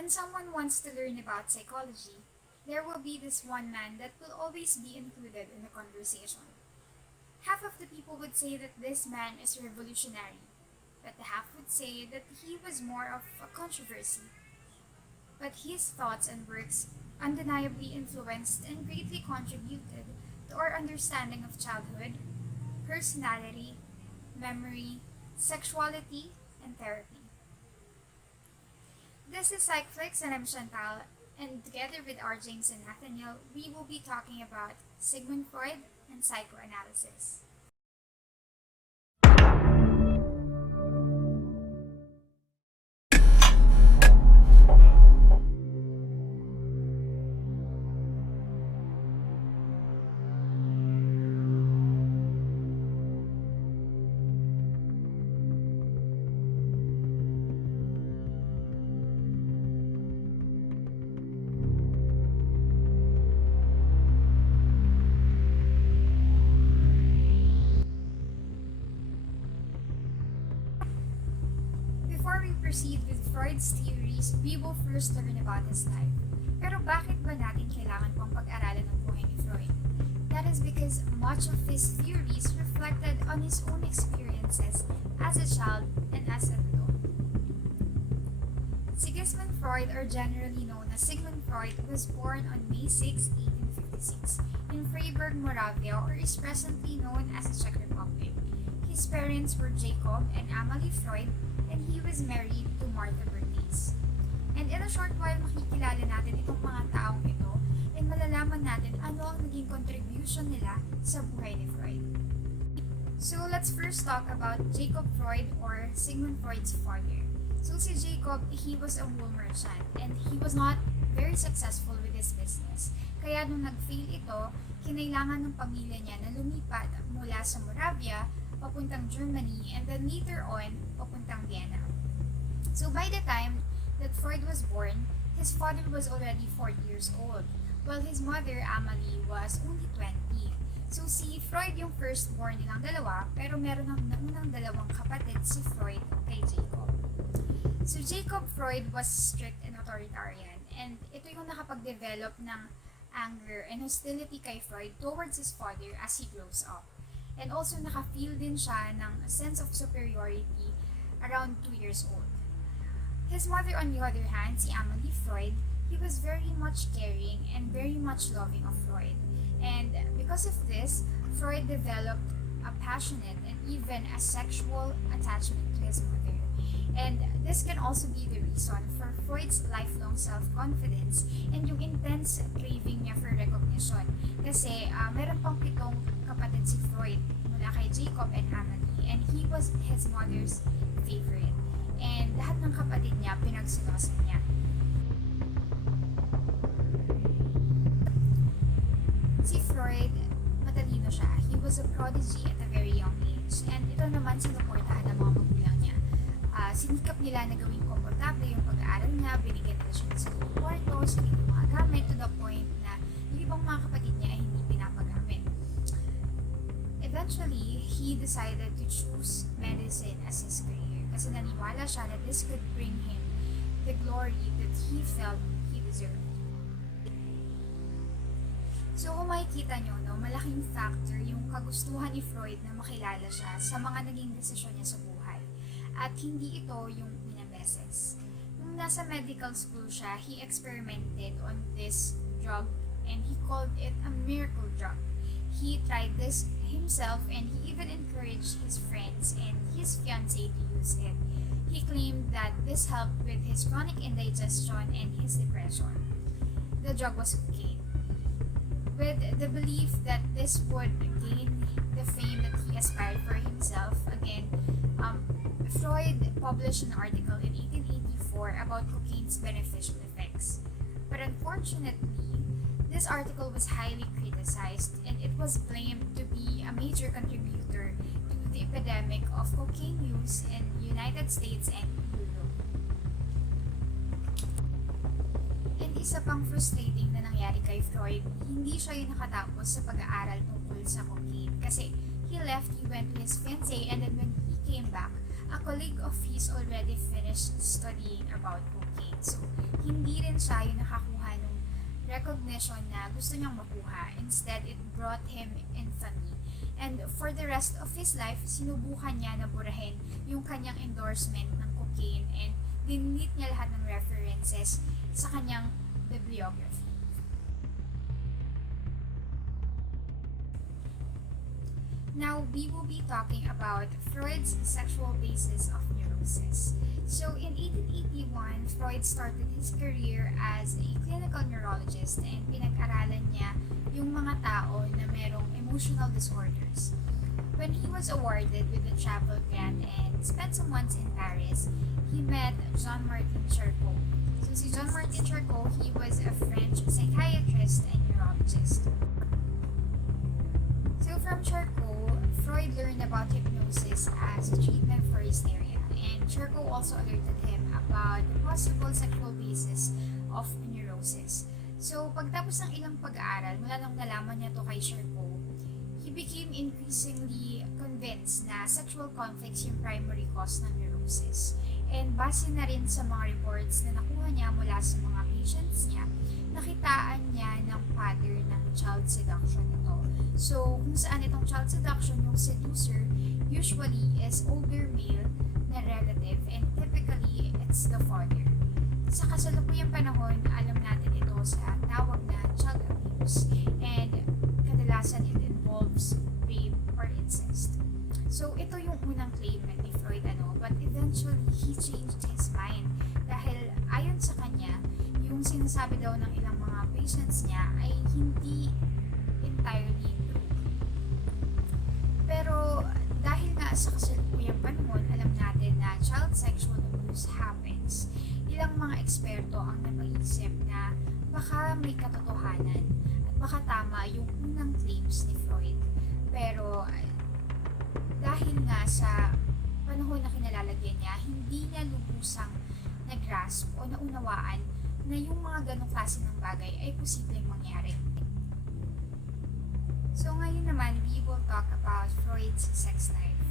When someone wants to learn about psychology, there will be this one man that will always be included in the conversation. Half of the people would say that this man is revolutionary, but the half would say that he was more of a controversy. But his thoughts and works undeniably influenced and greatly contributed to our understanding of childhood, personality, memory, sexuality, and therapy. This is PsychFlix and I'm Chantal, and together with our James and Nathaniel, we will be talking about Sigmund Freud and psychoanalysis. Before we proceed with Freud's theories, we will first learn about his life. Pero bakit ba natin kailangan pang pag-aralan ng buhay ni Freud? That is because much of his theories reflected on his own experiences as a child and as an adult. Sigmund Freud, or generally known as Sigmund Freud, was born on May 6, 1856 in Freiburg, Moravia, or is presently known as the Czech Republic. His parents were Jacob and Amalie Freud, and he was married to Martha Bernays. And in a short while, makikilala natin itong mga taong ito and malalaman natin ano ang naging contribution nila sa buhay ni Freud. So let's first talk about Jacob Freud, or Sigmund Freud's father. So si Jacob, he was a wool merchant and he was not very successful with his business. Kaya nung nag-fail ito, kinailangan ng pamilya niya na lumipat mula sa Moravia papuntang Germany, and then later on, papuntang Vienna. So by the time that Freud was born, his father was already 40 years old, while his mother, Amalie, was only 20. So si Freud yung firstborn nilang dalawa, pero meron ng naunang dalawang kapatid si Freud kay Jacob. So Jacob Freud was strict and authoritarian, and ito yung nakapag-develop ng anger and hostility kay Freud towards his father as he grows up. And also naka-feel din siya ng a sense of superiority around 2 years old. His mother, on the other hand, si Amalie Freud, he was very much caring and very much loving of Freud. And because of this, Freud developed a passionate and even a sexual attachment to his mother. And this can also be the reason for Freud's lifelong self-confidence and yung intense craving niya for recognition. Kasi meron pang 7 kapatid si Freud mula kay Jacob and Amalie, and he was his mother's favorite. And lahat ng kapatid niya pinagsilosan niya. Si Freud, matalino siya. He was a prodigy at a very young age, and ito naman sinuportahan ng mga magulang niya. Sinikap nila na gawing komportable yung pag-aaral niya, binigyan nila siya ng sarili kwarto, sarili mga gamit, to the point na yung ibang mga kapatid niya ay hindi pinapagamit. Eventually, he decided to choose medicine as his career kasi naniwala siya that this could bring him the glory that he felt he deserved. So kung makikita nyo, malaking factor yung kagustuhan ni Freud na makilala siya sa mga naging desisyon niya sa buhay. At hindi ito yung pinabeses. Nung nasa medical school siya, he experimented on this drug and he called it a miracle drug. He tried this himself and he even encouraged his friends and his fiancée to use it. He claimed that this helped with his chronic indigestion and his depression. The drug was cocaine. With the belief that this would gain the fame that he aspired for himself, again, Freud published an article in 1884 about cocaine's beneficial effects. But unfortunately, this article was highly criticized and it was blamed to be a major contributor to the epidemic of cocaine use in the United States and Europe. And isa pang frustrating na nangyari kay Freud, hindi siya yung nakatapos sa pag-aaral tungkol sa cocaine kasi he left, he went to his fiancée, and then when he came back, a colleague of his already finished studying about cocaine. So, hindi rin siya yung nakakuha ng recognition na gusto niyang makuha. Instead, it brought him infamy. And for the rest of his life, sinubukan niya na burahin yung kanyang endorsement ng cocaine and dinelete niya lahat ng references sa kanyang bibliography. Now, we will be talking about Freud's sexual basis of neurosis. So, in 1881, Freud started his career as a clinical neurologist and pinag-aralan niya yung mga tao na merong emotional disorders. When he was awarded with the travel grant and spent some months in Paris, he met Jean-Martin Charcot. So, si Jean-Martin Charcot, he was a French psychiatrist and neurologist. So, from Charcot, Freud learned about hypnosis as a treatment for hysteria, and Charcot also alerted him about the possible sexual basis of neurosis. So, pagtapos ng ilang pag-aaral, mula nang nalaman niya to kay Charcot, he became increasingly convinced na sexual conflicts yung primary cause ng neurosis. And base na rin sa mga reports na nakuha niya mula sa mga patients niya, nakitaan niya ng pattern ng child seduction ito. So, kung saan itong child seduction, yung seducer usually is older male na relative and typically it's the father. Sa kasalukuyang panahon, alam natin ito sa tawag na child abuse and kadalasan it involves rape or incest. So, ito yung unang claim ni Freud, but eventually he changed his mind dahil ayon sa kanya, yung sinasabi daw ng ilang mga patients niya ay hindi entirely true. Pero dahil nga sa kasalukuyang panahon, alam natin na child sexual abuse happens. Ilang mga eksperto ang napaisip na baka may katotohanan at baka tama yung unang claims ni Freud. Pero dahil nga sa panahon na kinalalagyan niya, hindi niya lubusang nag-grasp o naunawaan na yung mga ganong klase ng bagay ay posibleng mangyari. So ngayon naman, we will talk about Freud's sex life.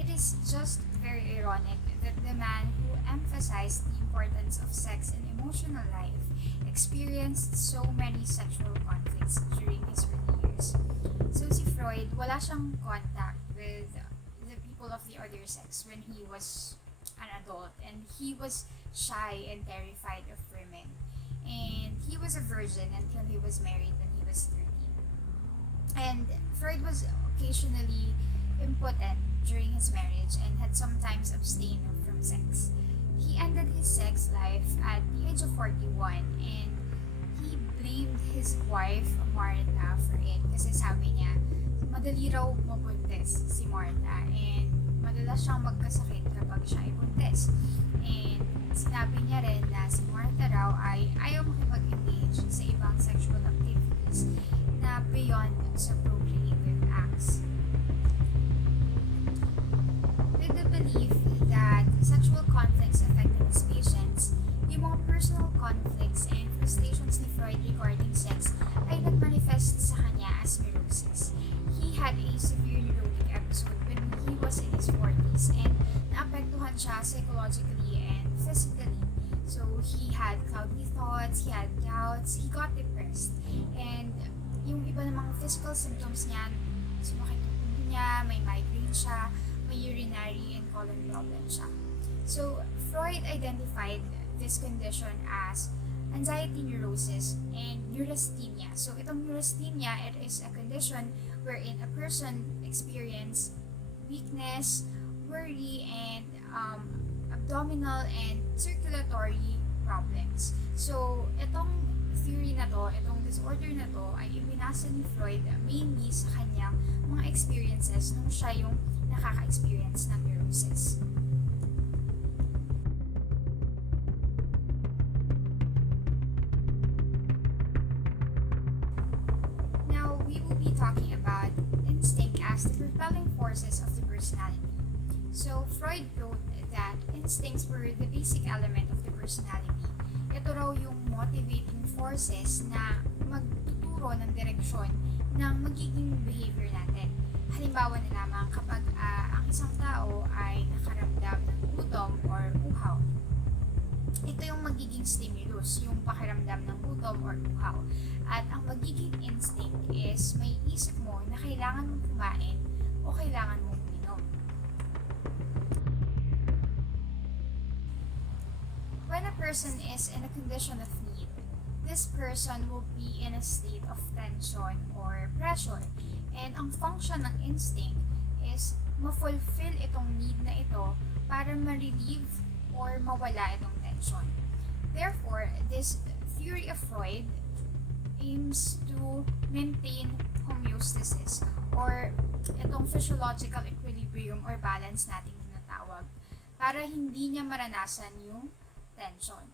It is just very ironic that the man who emphasized the importance of sex in emotional life experienced so many sexual conflicts during his early years. So si Freud, wala siyang contact with the people of the other sex when he was an adult, and he was shy and terrified of women. And he was a virgin until he was married when he was 13. And Freud was occasionally impotent during his marriage and had sometimes abstained from sex. He ended his sex life at the age of 41 and he blamed his wife, Martha, for it kasi sabi niya, madali raw mabuntis si Martha and madalas siyang magkasakit kapag siya ay buntis. And sinabi niya rin na si Martha raw ay ayaw makipag-engage sa ibang sexual activities na beyond sa procreative acts. With the belief that sexual conflicts affected his patients, yung mga personal conflicts and frustrations ni Freud regarding sex ay nagmanifest sa kanya as neurosis. He had a severe neurotic episode when he was in his 40s and naapektuhan siya psychologically and physically. So he had cloudy thoughts, he had doubts, he got depressed, and yung iba namang physical symptoms niya, sumakit yung ulo niya, may migraine siya, may urinary and colon problem siya. So, Freud identified this condition as anxiety neurosis and neurasthenia. So, itong neurasthenia, it is a condition wherein a person experience weakness, worry, and abdominal and circulatory problems. So, itong theory na to, itong disorder na to, ay ibinasa ni Freud mainly sa kanyang mga experiences nung siya yung nakaka-experience ng neurosis. Now, we will be talking about instinct as the propelling forces of the personality. So, Freud wrote that instincts were the basic element of the personality. Ito raw yung motivating forces na magtuturo ng direksyon ng magiging behavior natin. Halimbawa na lamang kapag ang isang tao ay nakaramdam magiging stimulus, yung pakiramdam ng gutom or uhaw. At ang magiging instinct is may isip mo na kailangan mong kumain o kailangan mong uminom. When a person is in a condition of need, this person will be in a state of tension or pressure. And ang function ng instinct is ma-fulfill itong need na ito para ma-relieve or mawala itong tension. Therefore, this theory of Freud aims to maintain homeostasis or itong physiological equilibrium or balance natin tinatawag para hindi niya maranasan yung tension.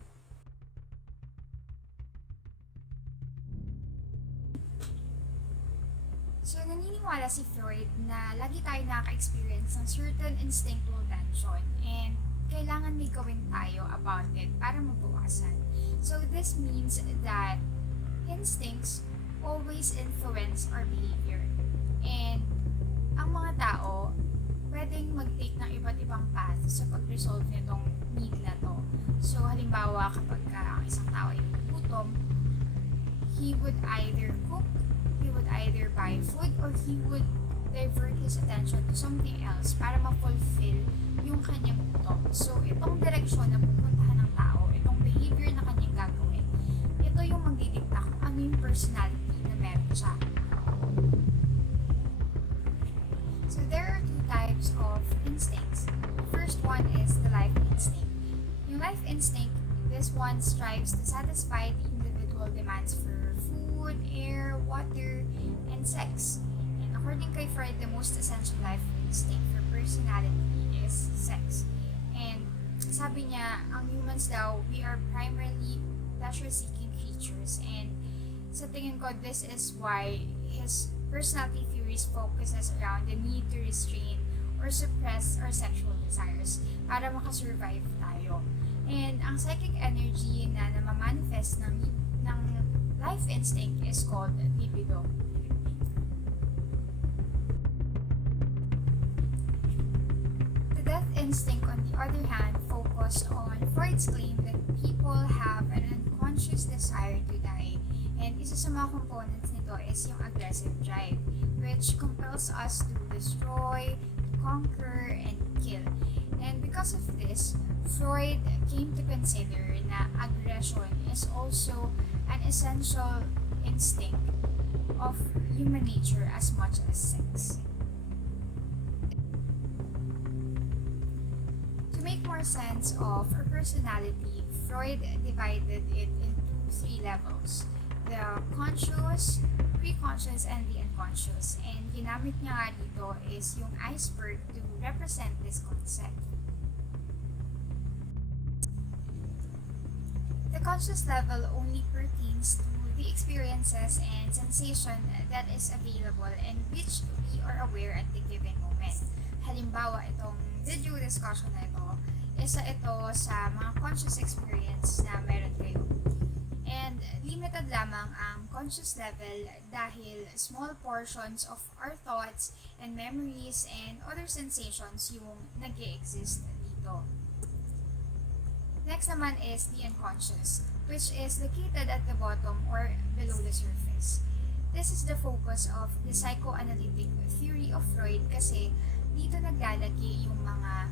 So, naniniwala si Freud na lagi tayo nakaka-experience ng certain instinctual tension and kailangan may gawin tayo about it para mabawasan. So, this means that instincts always influence our behavior. And ang mga tao, pwedeng mag-take ng iba't ibang path sa pag-resolve nitong need na to. So, halimbawa, kapag ang isang tao ay gutom, he would either cook, he would either buy food, or he would divert his attention to something else para ma-fulfill yung kanyang gutom. So, itong direksyon na pupuntahan ng tao, itong behavior na kanyang gagawin, ito yung magdidikta kung ano yung personality na meron siya. So, there are two types of instincts. The first one is the life instinct. Yung life instinct, this one strives to satisfy the individual demands for food, air, water, and sex. And according kay Freud, the most essential life instinct for personality is sex. And sabi niya, ang humans daw, we are primarily pleasure-seeking creatures. And sa tingin ko, this is why his personality theories focuses around the need to restrain or suppress our sexual desires para makasurvive tayo. And ang psychic energy na namamanifest ng life instinct is called libido. The death instinct, on the other hand, focused on Freud's claim that people have an unconscious desire to die. And isa sa mga components nito is yung aggressive drive, which compels us to destroy, to conquer, and kill. And because of this, Freud came to consider na aggression is also an essential instinct of human nature as much as sex. To make more sense of our personality, Freud divided it into three levels: the conscious, preconscious, and the unconscious. And ginamit niya nga dito is yung iceberg to represent this concept. The conscious level only pertains to the experiences and sensation that is available and which we are aware at the given moment. Halimbawa, itong video discussion na ito, isa ito sa mga conscious experience na meron kayo. And limited lamang ang conscious level dahil small portions of our thoughts and memories and other sensations yung nag-e-exist dito. Next naman is the unconscious, which is located at the bottom or below the surface. This is the focus of the psychoanalytic theory of Freud kasi dito naglalagay yung mga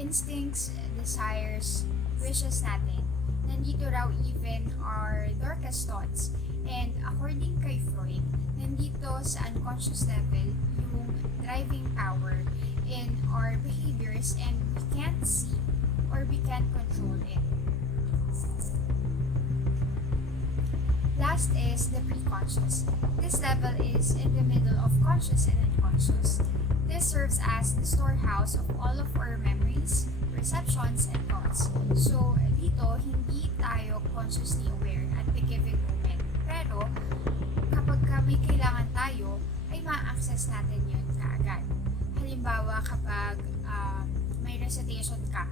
instincts, desires, wishes natin. Nandito raw even our darkest thoughts. And according kay Freud, nandito sa unconscious level yung driving power in our behaviors and we can't see or we can't control it. Last is the preconscious. This level is in the middle of conscious and unconscious. This serves as the storehouse of all of our memories, perceptions, and thoughts. So, dito, hindi tayo consciously aware at the given moment. Pero, kapag may kailangan tayo, ay ma-access natin yun kaagad. Halimbawa, kapag may recitation ka,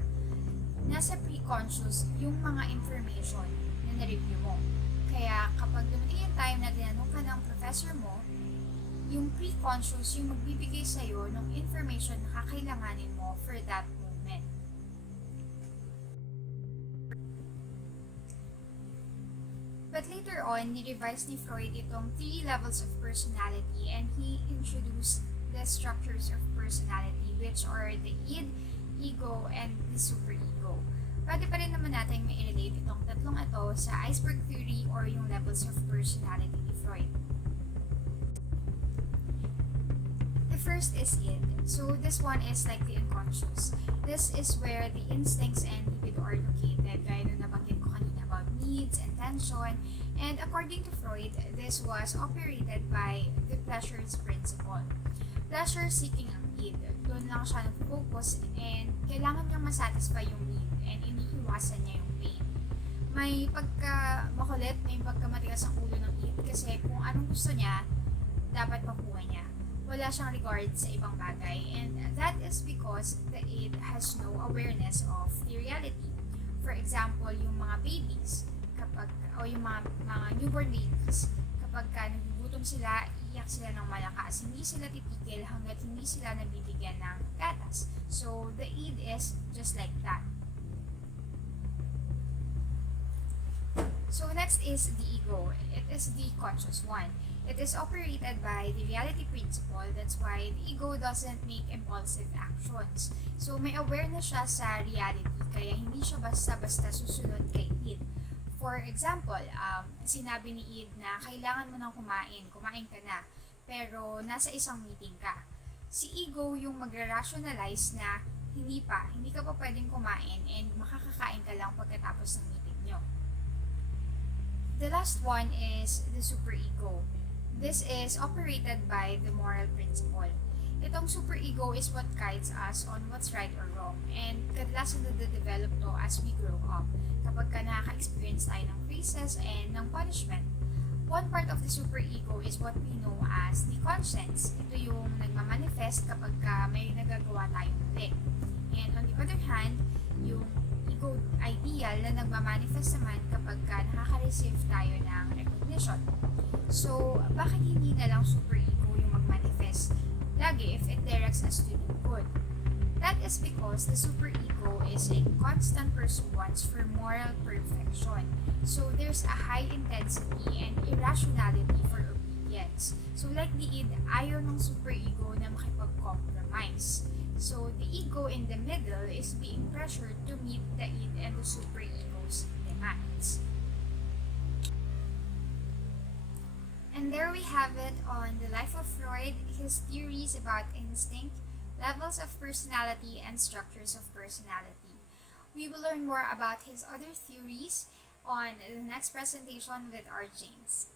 nasa preconscious yung mga information na na-review mo. Kaya kapag dumating yung time na tinanong ka ng professor mo, yung preconscious yung magbibigay sa'yo ng information na kakailanganin mo for that moment. But later on, ni-revise ni Freud itong 3 levels of personality and he introduced the structures of personality which are the id, ego, and the superego. Pwede pa rin naman natin ma-relate itong tatlong ito sa iceberg theory or yung levels of personality ni Freud. The first is id. So this one is like the unconscious. This is where the instincts and libido are located, gaya nung nabanggit ko kanina about needs, intention, and according to Freud, this was operated by the pleasures principle. Pleasure-seeking ang id. Doon lang siya nag-focus and kailangan niyang masatisfy yung need and iniiwasan niya yung pain. May pagka-makulit, may pagka-matigas ang ulo ng id kasi kung anong gusto niya, dapat makuha niya. Wala siyang regard sa ibang bagay and that is because the id has no awareness of the reality. For example, yung mga babies, o yung mga newborn babies, kapag nagugutom sila, iyak sila ng malakas. Hindi sila titigil hanggat hindi sila nabibigyan ng gatas. So, the id is just like that. So, next is the ego. It is the conscious one. It is operated by the reality principle. That's why the ego doesn't make impulsive actions. So, may awareness siya sa reality, kaya hindi siya basta-basta susunod kay id. For example, sinabi ni id na kailangan mo nang kumain ka na, pero nasa isang meeting ka. Si ego yung magre-rationalize na hindi ka pa pwedeng kumain and makakakain ka lang pagkatapos ng meeting nyo. The last one is the superego. This is operated by the moral principle. Itong superego is what guides us on what's right or wrong and kadalasan na-develop to as we grow up kapag ka nakaka-experience tayo ng praises and ng punishment. One part of the superego is what we know as the conscience. Ito yung nagmamanifest kapag ka may nagagawa tayong mali. And on the other hand, yung ego ideal na nagmamanifest naman kapag ka nakaka-receive tayo ng recognition. So, bakit hindi na lang superego yung mag-manifest lagi if it directs us to do good? That is because the superego is a constant pursuance for moral perfection. So there's a high intensity and irrationality for obedience. So like the id, ayaw ng superego na makipag-compromise. So the ego in the middle is being pressured to meet the id and the superego's demands. And there we have it on the life of Freud, his theories about instinct, levels of personality, and structures of personality. We will learn more about his other theories on the next presentation with our James.